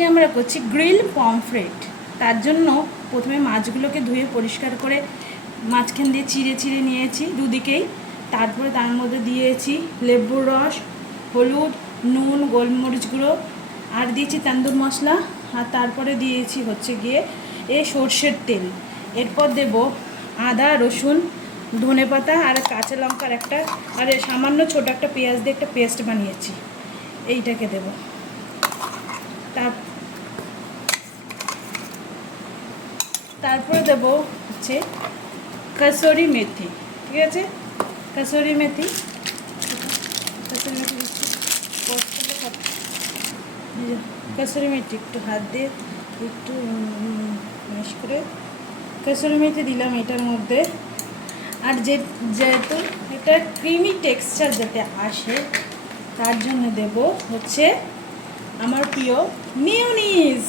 আজকে আমরা করছি গ্রিল পমফ্রেট। তার জন্য প্রথমে মাছগুলোকে ধুয়ে পরিষ্কার করে মাঝখান দিয়ে চিড়ে চিড়ে নিয়েছি দুদিকেই। তারপরে তার মধ্যে দিয়েছি লেবুর রস, হলুদ, নুন, গোলমরিচ গুঁড়ো, আর দিয়েছি তান্দুর মশলা, আর তারপরে দিয়েছি হচ্ছে গিয়ে সর্ষের তেল। এরপর দেব আদা, রসুন, ধনেপাতা আর কাঁচা লঙ্কার একটা, আর সামান্য ছোটো একটা পেঁয়াজ দিয়ে একটা পেস্ট বানিয়েছি, এইটাকে দেব। তারপরে দেব হচ্ছে কসুরি মেথি। ঠিক আছে, কসুরি মেথি দিচ্ছি। কসুরি মেথি একটু হাত দিয়ে একটু ম্যাশ করে কসুরি মেথি দিলাম এটার মধ্যে। আর যেহেতু এটা ক্রিমি টেক্সচার যাতে আসে তার জন্য দেব হচ্ছে আমার প্রিয় মেয়োনিজ।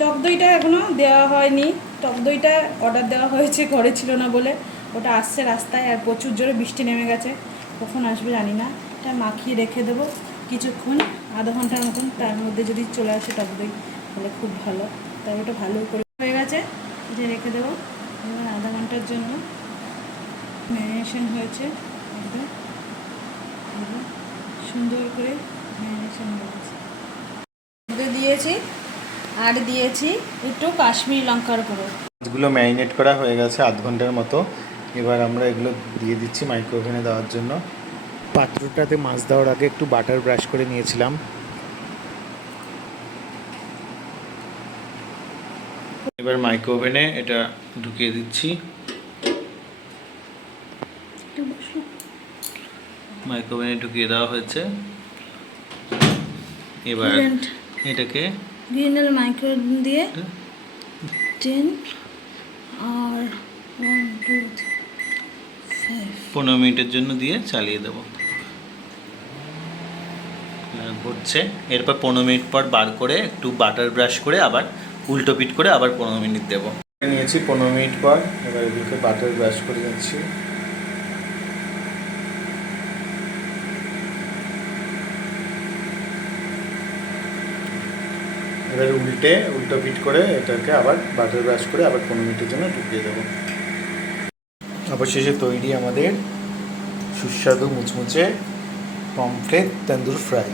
টক দইটা এখনও দেওয়া হয়নি, টক দইটা অর্ডার দেওয়া হয়েছে, ঘরে ছিল না বলে। ওটা আসছে রাস্তায়, আর প্রচুর জোরে বৃষ্টি নেমে গেছে, কখন আসবে জানি না। এটা মাখিয়ে রেখে দেবো কিছুক্ষণ, আধা ঘন্টার মতন। তার মধ্যে যদি চলে আসে টক দই তাহলে খুব ভালো। তারপর ওটা ভালো করে হয়ে গেছে, যে রেখে দেবো এবার আধা ঘন্টার জন্য। ম্যারিনেশন হয়েছে একদম সুন্দর করে, ম্যারিনেশন হয়েছে। দিয়েছি আর দিয়েছি একটু কাশ্মীরি লঙ্কার গুঁড়ো। মাছগুলো ম্যারিনেট করা হয়ে গেছে আধ ঘন্টার মতো। এবার আমরা এগুলো দিয়ে দিচ্ছি মাইক্রো ওভেনে দেওয়ার জন্য। পাত্রটাতে মাছ দেওয়ার আগে একটু বাটার ব্রাশ করে নিয়েছিলাম। এবার মাইক্রো ওভেনে এটা ঢুকিয়ে দিচ্ছি। মাইক্রো ওভেনে ঢুকিয়ে দেওয়া হয়েছে। এবার এটাকে গ্রিনেল মাইক্রো দিয়ে 10 আর 1 2 5 15 মিনিটের জন্য দিয়ে চালিয়ে দেব। ঘুরছে। এরপর 15 মিনিট পর বার করে একটু বাটার ব্রাশ করে আবার উল্টো পিট করে আবার 15 মিনিট দেবো। নিয়েছি 15 মিনিট পর, এবার এগুলোকে বাটার ব্রাশ করে যাচ্ছি। এবার উল্টো পিট করে এটাকে আবার বাটার ব্রাশ করে আবার 15 মিনিটের জন্য ঢুকিয়ে দেবো। অবশেষে তৈরি আমাদের সুস্বাদু মুচমুচে পমফ্রেট তন্দুর ফ্রাই।